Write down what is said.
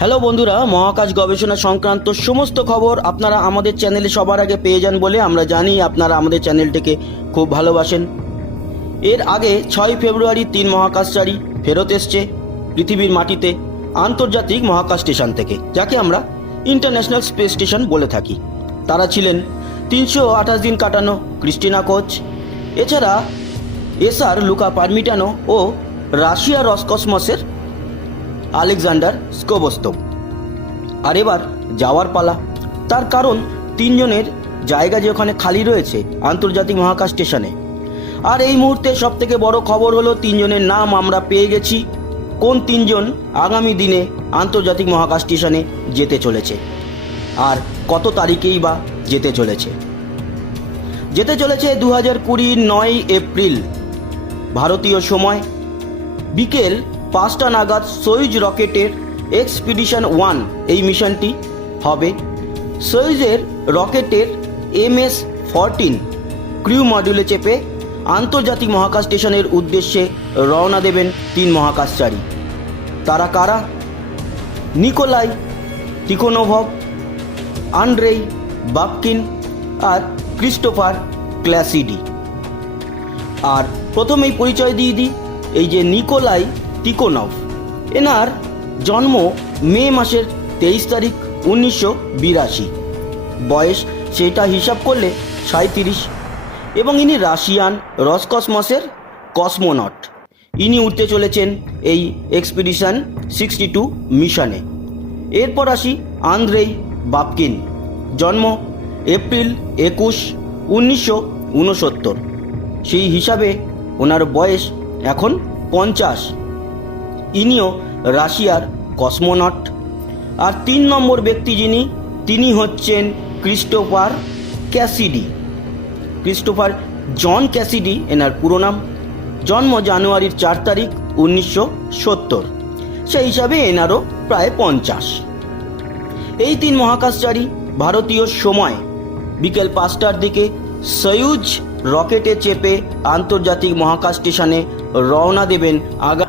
Hello বন্ধুরা, মহাকাশ গবেষণা সংক্রান্ত সমস্ত খবর আপনারা আমাদের চ্যানেলে সবার আগে পেয়ে যান বলে আমরা জানি আপনারা আমাদের চ্যানেলটিকে খুব ভালোবাসেন। এর আগে 6 ফেব্রুয়ারি 3 মহাকাশচারী ফেরত এসছে পৃথিবীর মাটিতে আন্তর্জাতিক মহাকাশ স্টেশন থেকে, যাকে আমরা ইন্টারন্যাশনাল স্পেস স্টেশন বলে থাকি। তারা ছিলেন 328 দিন কাটানো ক্রিস্টিনা কোচ, এছাড়া এসআর লুকা পারমিটানো ও রাশিয়া রসকসমসের আলেকজান্ডার স্কোবস্তভ। আর এবার যাওয়ার পালা। তার কারণ 3 জনের জায়গা যে ওখানে খালি রয়েছে আন্তর্জাতিক মহাকাশ স্টেশনে। আর এই মুহূর্তে সবথেকে বড় খবর হলো 3 জনের নাম আমরা পেয়ে গেছি। কোন 3 জন আগামী দিনে আন্তর্জাতিক মহাকাশ স্টেশনে যেতে চলেছে আর কত তারিখেই বা যেতে চলেছে। 2020 9 এপ্রিল ভারতীয় সময় বিকেল 5টা নাগাদ সোয়ুজ রকেটের এক্সপিডিশন 1 এই মিশনটি হবে। সোয়ুজের রকেটের MS-14 ক্রিউ মডিউলে চেপে আন্তর্জাতিক মহাকাশ স্টেশনের উদ্দেশ্যে রওনা দেবেন 3 মহাকাশচারী। তারা কারা? নিকোলাই তিখোনোভভ, আন্দ্রেই বাবকিন আর ক্রিস্টোফার ক্ল্যাসিডি। আর প্রথমেই পরিচয় দিয়ে দিই, এই যে নিকোলাই তিখোনভ, এনার জন্ম মে মাসের 23 তারিখ 1982। বয়স সেটা হিসাব করলে 37। এবং ইনি রাশিয়ান রসকসমসের কসমোনট। ইনি উঠতে চলেছেন এই এক্সপিডিশন 62 মিশনে। এরপর আসি আন্দ্রেই বাবকিন। জন্ম এপ্রিল 21, 1969। সেই হিসাবে ওনার বয়স এখন 50। ইনিও রাশিয়ার কসমোনট। আর 3 নম্বর ব্যক্তি তিনি হচ্ছেন ক্রিস্টোফার ক্যাসিডি। ক্রিস্টোফার জন ক্যাসিডি এনার পুরো নাম। জন্ম জানুয়ারির 4 তারিখ 1970। সেই হিসাবে এনারও প্রায় 50। এই 3 মহাকাশচারী ভারতীয় সময় বিকেল 5টার দিকে সোয়ুজ রকেটে চেপে আন্তর্জাতিক মহাকাশ স্টেশনে রওনা দেবেন আগামী